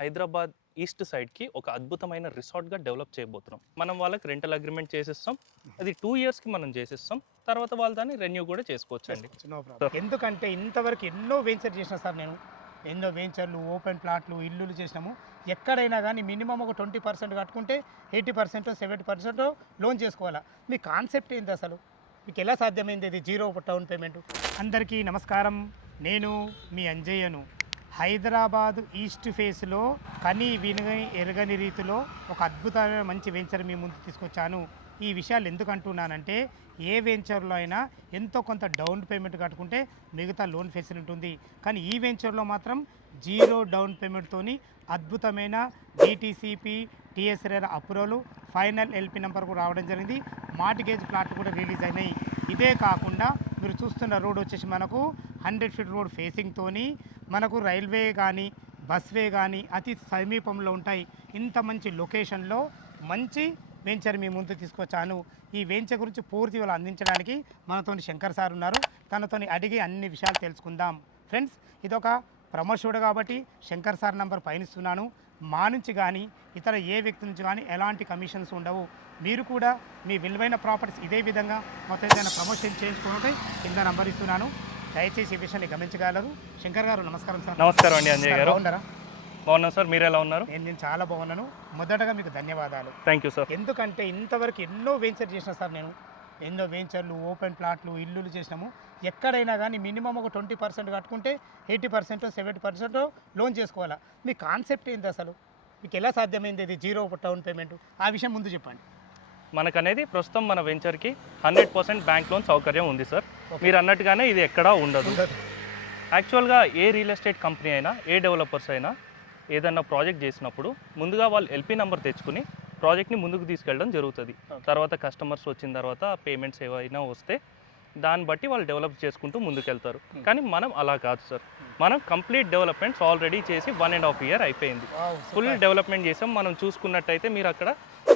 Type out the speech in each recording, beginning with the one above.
Hyderabad east సైడ్కి ఒక అద్భుతమైన రిసార్ట్గా డెవలప్ చేయబోతున్నాం. మనం వాళ్ళకి రెంటల్ అగ్రిమెంట్ చేసిస్తాం. అది 2 ఇయర్స్కి మనం చేసిస్తాం. తర్వాత వాళ్ళు దాన్ని రెన్యూ కూడా చేసుకోవచ్చండి. No problem. ఎందుకంటే ఇంతవరకు ఎన్నో వెంచర్ చేసిన సార్ నేను. ఎన్నో వెంచర్లు, ఓపెన్ ప్లాట్లు, ఇల్లులు చేసినాము. ఎక్కడైనా కానీ మినిమం ఒక 20% కట్టుకుంటే 80% 70% లోన్ చేసుకోవాలా. మీ కాన్సెప్ట్ ఏంటి అసలు? మీకు ఎలా సాధ్యమైంది ఇది జీరో డౌన్ పేమెంట్? అందరికీ నమస్కారం. నేను మీ అంజయ్యను. హైదరాబాద్ ఈస్ట్ ఫేస్లో కని విని ఎరగని రీతిలో ఒక అద్భుతమైన మంచి వెంచర్ మీ ముందు తీసుకొచ్చాను. ఈ విషయాలు ఎందుకు అంటున్నానంటే, ఏ వెంచర్లో అయినా ఎంతో కొంత డౌన్ పేమెంట్ కట్టుకుంటే మిగతా లోన్ ఫెసిలిటీ ఉంటుంది. కానీ ఈ వెంచర్లో మాత్రం జీరో డౌన్ పేమెంట్తోని అద్భుతమైన DTCP TSR approval, final LP number కూడా రావడం జరిగింది. మార్టిగేజ్ ప్లాట్ కూడా రిలీజ్ అయినాయి. ఇదే కాకుండా మీరు చూస్తున్న రోడ్ వచ్చేసి మనకు 100 ఫీట్ రోడ్ ఫేసింగ్తోని మనకు రైల్వే కానీ బస్వే కానీ అతి సమీపంలో ఉంటాయి. ఇంత మంచి లొకేషన్లో మంచి వెంచర్ మీ ముందు తీసుకొచ్చాను. ఈ వెంచర్ గురించి పూర్తి వాళ్ళు అందించడానికి మనతో శంకర్ సార్ ఉన్నారు. తనతో అడిగి అన్ని విషయాలు తెలుసుకుందాం. ఫ్రెండ్స్, ఇదొక ప్రమోషన్ కాబట్టి శంకర్ సార్ నంబర్ పయనిస్తున్నాను. మా నుంచి కానీ ఇతర ఏ వ్యక్తి నుంచి కానీ ఎలాంటి కమిషన్స్ ఉండవు. మీరు కూడా మీ విలువైన ప్రాపర్టీస్ ఇదే విధంగా మొత్తం ఏదైనా ప్రమోషన్ చేసుకుంటే కింద నంబర్ ఇస్తున్నాను. దయచేసి ఈ విషయాన్ని గమనించగలరు. శంకర్ గారు నమస్కారం సార్. నమస్కారం అండి అంజయ్ గారు. బాగున్నారా? బాగున్నాను సార్, మీరు ఎలా ఉన్నారు? నేను చాలా బాగున్నాను. మొదటగా మీకు ధన్యవాదాలు. Thank you sir. ఎందుకంటే ఇంతవరకు ఎన్నో వెంచర్ చేసిన సార్ నేను. ఎన్నో వెంచర్లు, ఓపెన్ ప్లాట్లు, ఇల్లులు చేసినాము. ఎక్కడైనా కానీ మినిమం ఒక 20% కట్టుకుంటే 80% 70% లోన్ చేసుకోవాలా. మీ కాన్సెప్ట్ ఏంటి అసలు? మీకు ఎలా సాధ్యమైంది ఇది జీరో డౌన్ పేమెంట్? ఆ విషయం ముందు చెప్పండి. మనకనేది ప్రస్తుతం మన వెంచర్కి 100% బ్యాంక్ లోన్ సౌకర్యం ఉంది సార్. మీరు అన్నట్టుగానే ఇది ఎక్కడా ఉండదు. యాక్చువల్గా ఏ రియల్ ఎస్టేట్ కంపెనీ అయినా, ఏ డెవలపర్స్ అయినా ఏదన్నా ప్రాజెక్ట్ చేసినప్పుడు ముందుగా వాళ్ళు ఎల్పి నెంబర్ తెచ్చుకుని ప్రాజెక్ట్ని ముందుకు తీసుకెళ్ళడం జరుగుతుంది. తర్వాత కస్టమర్స్ వచ్చిన తర్వాత పేమెంట్స్ ఏవైనా వస్తే దాన్ని బట్టి వాళ్ళు డెవలప్ చేసుకుంటూ ముందుకెళ్తారు. కానీ మనం అలా కాదు సార్. మనం కంప్లీట్ డెవలప్మెంట్స్ ఆల్రెడీ చేసి 1.5 ఇయర్ అయిపోయింది. ఫుల్ డెవలప్మెంట్ చేసాం. మనం చూసుకున్నట్టయితే మీరు అక్కడ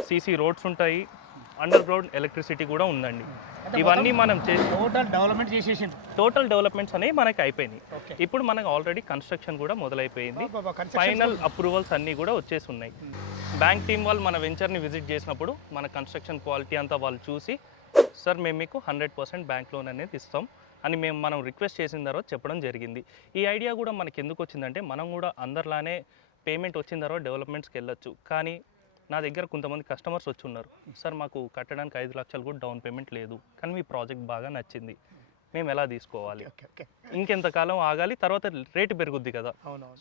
సీసీ రోడ్స్ ఉంటాయి, అండర్ గ్రౌండ్ ఎలక్ట్రిసిటీ కూడా ఉందండి. ఇవన్నీ మనం చేసి టోటల్ డెవలప్మెంట్స్ అనేవి మనకి అయిపోయినాయి. ఇప్పుడు మనకు ఆల్రెడీ కన్స్ట్రక్షన్ కూడా మొదలైపోయింది. ఫైనల్ అప్రూవల్స్ అన్నీ కూడా వచ్చేసి ఉన్నాయి. బ్యాంక్ టీం వాళ్ళు మన వెంచర్ని విజిట్ చేసినప్పుడు మన కన్స్ట్రక్షన్ క్వాలిటీ అంతా వాళ్ళు చూసి, సార్ మేము మీకు 100% బ్యాంక్ లోన్ అనేది ఇస్తాం అని మనం రిక్వెస్ట్ చేసిన తర్వాత చెప్పడం జరిగింది. ఈ ఐడియా కూడా మనకి ఎందుకు వచ్చిందంటే, మనం కూడా అందరిలానే పేమెంట్ వచ్చిన తర్వాత డెవలప్మెంట్స్కి వెళ్ళొచ్చు. కానీ నా దగ్గర కొంతమంది కస్టమర్స్ వచ్చి ఉన్నారు, సార్ మాకు కట్టడానికి 5 లక్షలు కూడా డౌన్ పేమెంట్ లేదు, కానీ మీ ప్రాజెక్ట్ బాగా నచ్చింది, మేము ఎలా తీసుకోవాలి, ఇంకెంతకాలం ఆగాలి, తర్వాత రేటు పెరుగుద్ది కదా.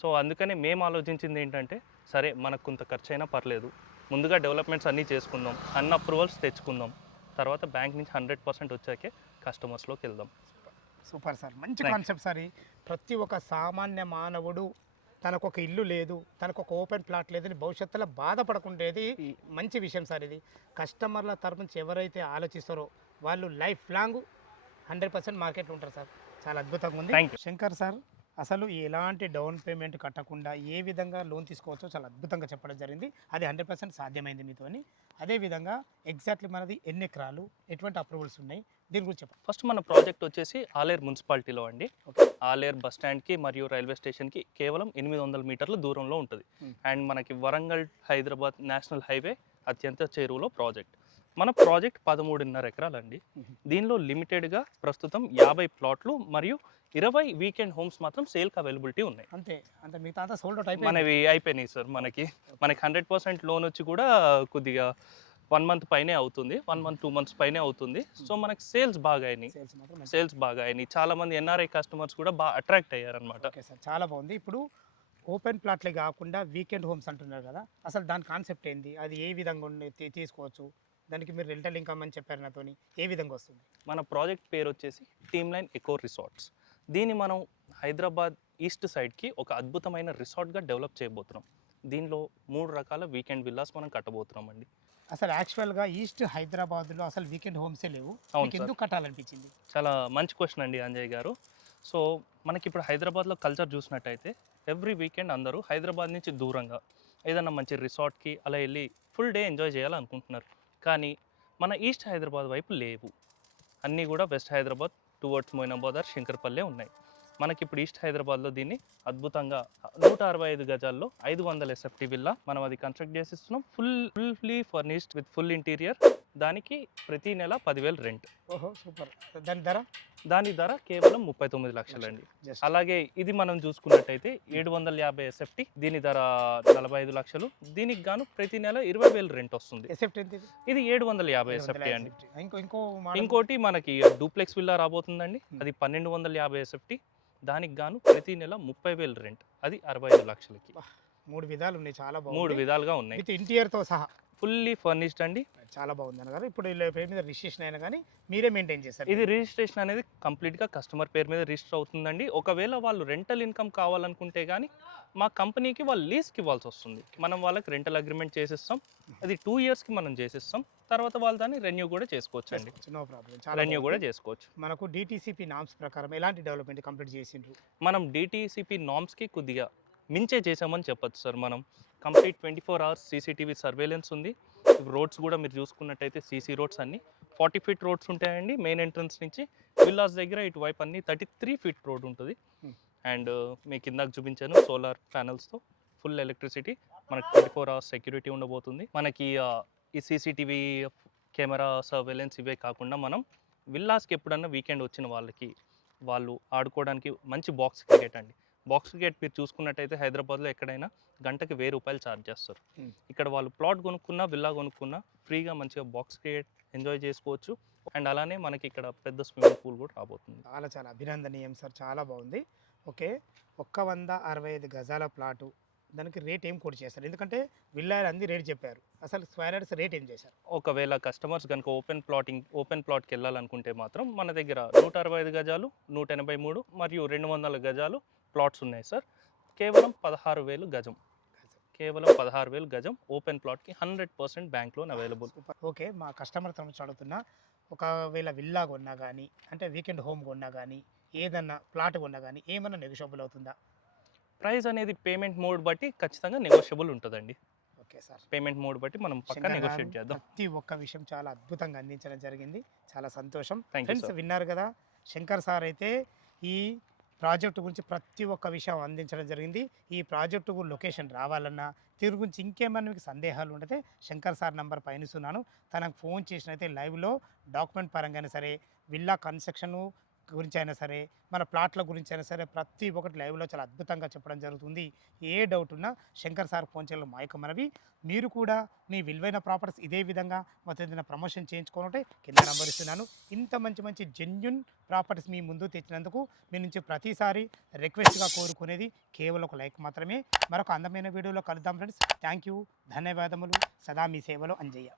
సో అందుకని మేము ఆలోచించింది ఏంటంటే, సరే మనకు కొంత ఖర్చు అయినా పర్లేదు, ముందుగా డెవలప్మెంట్స్ అన్నీ చేసుకుందాం, అన్ని అప్రూవల్స్ తెచ్చుకుందాం, తర్వాత బ్యాంక్ నుంచి 100% వచ్చాకే కస్టమర్స్లోకి వెళ్దాం. సూపర్ సార్, మంచి కాన్సెప్ట్ సార్. ప్రతి ఒక్క సామాన్య మానవుడు తనకు ఒక ఇల్లు లేదు, తనకు ఒక ఓపెన్ ప్లాట్ లేదని భవిష్యత్తులో బాధపడకుండేది మంచి విషయం సార్. ఇది కస్టమర్ల తరపు నుంచి ఎవరైతే ఆలోచిస్తారో వాళ్ళు లైఫ్ లాంగ్ 100% మార్కెట్లో ఉంటారు సార్. చాలా అద్భుతంగా ఉంది. శంకర్ సార్, అసలు ఎలాంటి డౌన్ పేమెంట్ కట్టకుండా ఏ విధంగా లోన్ తీసుకోవచ్చో చాలా అద్భుతంగా చెప్పడం జరిగింది. అది 100% సాధ్యమైంది మీతోని. అదేవిధంగా ఎగ్జాక్ట్లీ మనది ఎన్ని ఎకరాలు, ఎటువంటి అప్రూవల్స్ ఉన్నాయి, దీని గురించి చెప్పండి. ఫస్ట్ మన ప్రాజెక్ట్ వచ్చేసి ఆలేరు మున్సిపాలిటీలో అండి. ఆలేరు బస్ స్టాండ్కి మరియు రైల్వే స్టేషన్కి కేవలం 800 మీటర్ల దూరంలో ఉంటుంది. అండ్ మనకి వరంగల్ హైదరాబాద్ నేషనల్ హైవే అత్యంత చేరువలో ప్రాజెక్ట్. మన ప్రాజెక్ట్ 13.5 ఎకరాలు అండి. దీనిలో లిమిటెడ్గా ప్రస్తుతం 50 ప్లాట్లు మరియు 20 వీకెండ్ హోమ్స్ మాత్రం సేల్కి అవైలబిలిటీ ఉన్నాయి. అంతే అంతే, మిగతా అంతా సోల్డ్ అవుట్ మనవి అయిపోయినాయి సార్. మనకి 100% లోన్ వచ్చి కూడా కొద్దిగా 1 మంత్ పైనే అవుతుంది, 1 మంత్ 2 మంత్స్ పైనే అవుతుంది. సో మనకి సేల్స్ బాగా అయినాయి. చాలా మంది ఎన్ఆర్ఐ కస్టమర్స్ కూడా బాగా అట్రాక్ట్ అయ్యారనమాట. ఓకే సార్, చాలా బాగుంది. ఇప్పుడు ఓపెన్ ప్లాట్లే కాకుండా వీకెండ్ హోమ్స్ అంటున్నారు కదా, అసలు దాని కాన్సెప్ట్ ఏంది, అది ఏ విధంగా తీసుకోవచ్చు, దానికి మీరు రెంటల్ ఇన్కమ్ అని చెప్పారు నాతోని, ఏ విధంగా వస్తుంది? మన ప్రాజెక్ట్ పేరు వచ్చేసి టీమ్ లైన్ ఎకో రిసార్ట్స్. దీన్ని మనం హైదరాబాద్ ఈస్ట్ సైడ్కి ఒక అద్భుతమైన రిసార్ట్గా డెవలప్ చేయబోతున్నాం. దీనిలో 3 రకాల వీకెండ్ విల్లాస్ మనం కట్టబోతున్నాం అండి. అసలు యాక్చువల్గా ఈస్ట్ హైదరాబాద్లో అసలు వీకెండ్ హోమ్సే లేవు, ఎందుకు కట్టాలనిపించింది? చాలా మంచి క్వశ్చన్ అండి అంజయ్ గారు. సో మనకి ఇప్పుడు హైదరాబాద్లో కల్చర్ చూసినట్టయితే ఎవ్రీ వీకెండ్ అందరూ హైదరాబాద్ నుంచి దూరంగా ఏదన్నా మంచి రిసార్ట్కి అలా వెళ్ళి ఫుల్ డే ఎంజాయ్ చేయాలనుకుంటున్నారు. కానీ మన ఈస్ట్ హైదరాబాద్ వైపు లేవు, అన్నీ కూడా west Hyderabad towards Moinabad or Shankarpalle ఉన్నాయి. మనకి ఇప్పుడు ఈస్ట్ హైదరాబాద్లో దీన్ని అద్భుతంగా 165 గజాల్లో 500 ఎస్ఎఫ్టీ విల్లా మనం అది కన్స్ట్రక్ట్ చేసి ఇస్తున్నాం. Fully furnished with full interior. దానికి ప్రతి నెల 10,000 రెంట్. ఓహో సూపర్. దాని ధర కేవలం 39 లక్షలండి. జస్ట్ అలాగే ఇది మనం చూసుకున్నట్టయితే 750 ఎస్ఎఫ్టీ, దీని ధర 45 లక్షలు. దీనికి గాను ప్రతి నెల 20,000 రెంట్ వస్తుంది. ఎసెప్ట్ ఎంత ఇది? ఇది 750 ఎస్ఎఫ్టీ అండి. ఇంకో మోడల్ ఇంకోటి మనకి డూప్లెక్స్ విల్లా రాబోతుందండి. అది 1250 ఎస్ఎఫ్టీ. దానికి గాను ప్రతి నెల 30,000 రెంట్. అది 65 లక్షలకి. 3 విధాలు ఉన్నాయి, చాలా 3 బాగుంది. విధాలుగా ఉన్నాయి. విత్ ఇంటీరియర్తో సహా ఫుల్లీ ఫర్నిష్డ్ అండి. చాలా బాగుంది అన్నగారు. ఇప్పుడు వీళ్ళ పేరు మీద రిజిస్ట్రేషన్ అయినా కానీ మీరే మెయింటైన్ చేస్తారు. ఇది రిజిస్ట్రేషన్ అనేది కంప్లీట్గా కస్టమర్ పేరు మీద రిజిస్టర్ అవుతుందండి. ఒకవేళ వాళ్ళు రెంటల్ ఇన్కమ్ కావాలనుకుంటే కానీ మా కంపెనీకి వాళ్ళు లీజ్కి ఇవ్వాల్సి వస్తుంది. మనం వాళ్ళకి రెంటల్ అగ్రిమెంట్ చేసిస్తాం. అది 2 ఇయర్స్కి మనం చేసిస్తాం. తర్వాత వాళ్ళు దాన్ని రెన్యూ కూడా చేసుకోవచ్చు అండి. No problem. చాలా రెన్యూ కూడా బాగుంది. చేసుకోవచ్చు. మనకు డిటిసిపి నామ్స్ ప్రకారం ఎలాంటి డెవలప్మెంట్ కంప్లీట్ చేసిండ్రు? మనం డిటిసిపి నామ్స్కి కొద్దిగా మించే చేసామని చెప్పొచ్చు సార్. మనం కంప్లీట్ 24 అవర్స్ సీసీటీవీ సర్వేలెన్స్ ఉంది. రోడ్స్ కూడా మీరు చూసుకున్నట్టయితే సీసీ రోడ్స్ అన్ని 40 ఫీట్ రోడ్స్ ఉంటాయండి. మెయిన్ ఎంట్రన్స్ నుంచి విల్లాస్ దగ్గర ఇటువైపు అన్ని 33 ఫీట్ రోడ్ ఉంటుంది. అండ్ మీకు ఇందాక చూపించాను సోలార్ ప్యానల్స్తో ఫుల్ ఎలక్ట్రిసిటీ. మనకి 24 అవర్స్ సెక్యూరిటీ ఉండబోతుంది. మనకి ఈ సీసీటీవీ కెమెరా సర్వేలెన్స్ ఇవే కాకుండా మనం విల్లాస్కి ఎప్పుడన్నా వీకెండ్ వచ్చిన వాళ్ళకి వాళ్ళు ఆడుకోవడానికి మంచి బాక్స్ క్రికెట్ అండి. బాక్స్ క్రికెట్ మీరు చూసుకున్నట్టయితే హైదరాబాద్లో ఎక్కడైనా గంటకి 1000 రూపాయలు ఛార్జ్ చేస్తారు. ఇక్కడ వాళ్ళు ప్లాట్ కొనుక్కున్నా విల్లా కొనుక్కున్నా ఫ్రీగా మంచిగా బాక్స్ క్రికెట్ ఎంజాయ్ చేసుకోవచ్చు. అండ్ అలానే మనకి ఇక్కడ పెద్ద స్విమ్మింగ్ పూల్ కూడా రాబోతుంది. చాలా అభినందనీయం సార్, చాలా బాగుంది. ఓకే, 165 గజాల ప్లాటు, దానికి రేట్ ఏం కోట్ చేస్తారు? ఎందుకంటే విల్లాలు అన్ని రేట్ చెప్పారు, అసలు స్క్వేర్ యార్డ్స్ రేట్ ఏం చేశారు? ఒకవేళ కస్టమర్స్ కనుక ఓపెన్ ప్లాట్కి వెళ్ళాలనుకుంటే మాత్రం మన దగ్గర 165 గజాలు, 183 మరియు 200 గజాలు ప్లాట్స్ ఉన్నాయి సార్. కేవలం 16,000 గజం. కేవలం 16,000 గజం ఓపెన్ ప్లాట్కి 100% బ్యాంక్ లోన్ అవైలబుల్. ఓకే, మా కస్టమర్ తరఫు నుంచి అడుగుతున్నా, ఒకవేళ విల్లా కొన్నా కానీ అంటే వీకెండ్ హోమ్ కొన్నా కానీ ఏదన్నా ప్లాట్ కొన్నా కానీ ఏమన్నా నెగోషియబుల్ అవుతుందా? ప్రైస్ అనేది పేమెంట్ మోడ్ బట్టి ఖచ్చితంగా నెగోషియబుల్ ఉంటుందండి. ఓకే సార్, పేమెంట్ మోడ్ బట్టి మనం పక్కా నెగోషియేట్ చేద్దాం. ప్రతి ఒక్క విషయం చాలా అద్భుతంగా అందించడం జరిగింది, చాలా సంతోషం. Thank you, friends sir. విన్నారు కదా, శంకర్ సార్ అయితే ఈ ప్రాజెక్టు గురించి ప్రతి ఒక్క విషయం అందించడం జరిగింది. ఈ ప్రాజెక్టు లొకేషన్ రావాలన్నా దీని గురించి ఇంకేమైనా మీకు సందేహాలు ఉంటే శంకర్ సార్ నంబర్ పైన ఇస్తున్నాను, తనకు ఫోన్ చేసినైతే లైవ్లో డాక్యుమెంట్ పరంగా సరే, విల్లా కన్స్ట్రక్షను గురించి అయినా సరే, మన ప్లాట్ల గురించి అయినా సరే, ప్రతి ఒక్కటి లైవ్లో చాలా అద్భుతంగా చెప్పడం జరుగుతుంది. ఏ డౌట్ ఉన్నా శంకర్ సార్ ఫోన్ చేయడం మా యొక్క మనవి. మీరు కూడా మీ విలువైన ప్రాపర్టీస్ ఇదే విధంగా మొత్తం ఏదైనా ప్రమోషన్ చేయించుకోవాలంటే కింద నంబర్ ఇస్తున్నాను. ఇంత మంచి జెన్యున్ ప్రాపర్టీస్ మీ ముందు తెచ్చినందుకు మీ నుంచి ప్రతిసారి రిక్వెస్ట్గా కోరుకునేది కేవలం ఒక లైక్ మాత్రమే. మరొక అందమైన వీడియోలో కలుద్దాం ఫ్రెండ్స్. థ్యాంక్ యూ, ధన్యవాదములు. సదా మీ సేవలో అంజయ్య.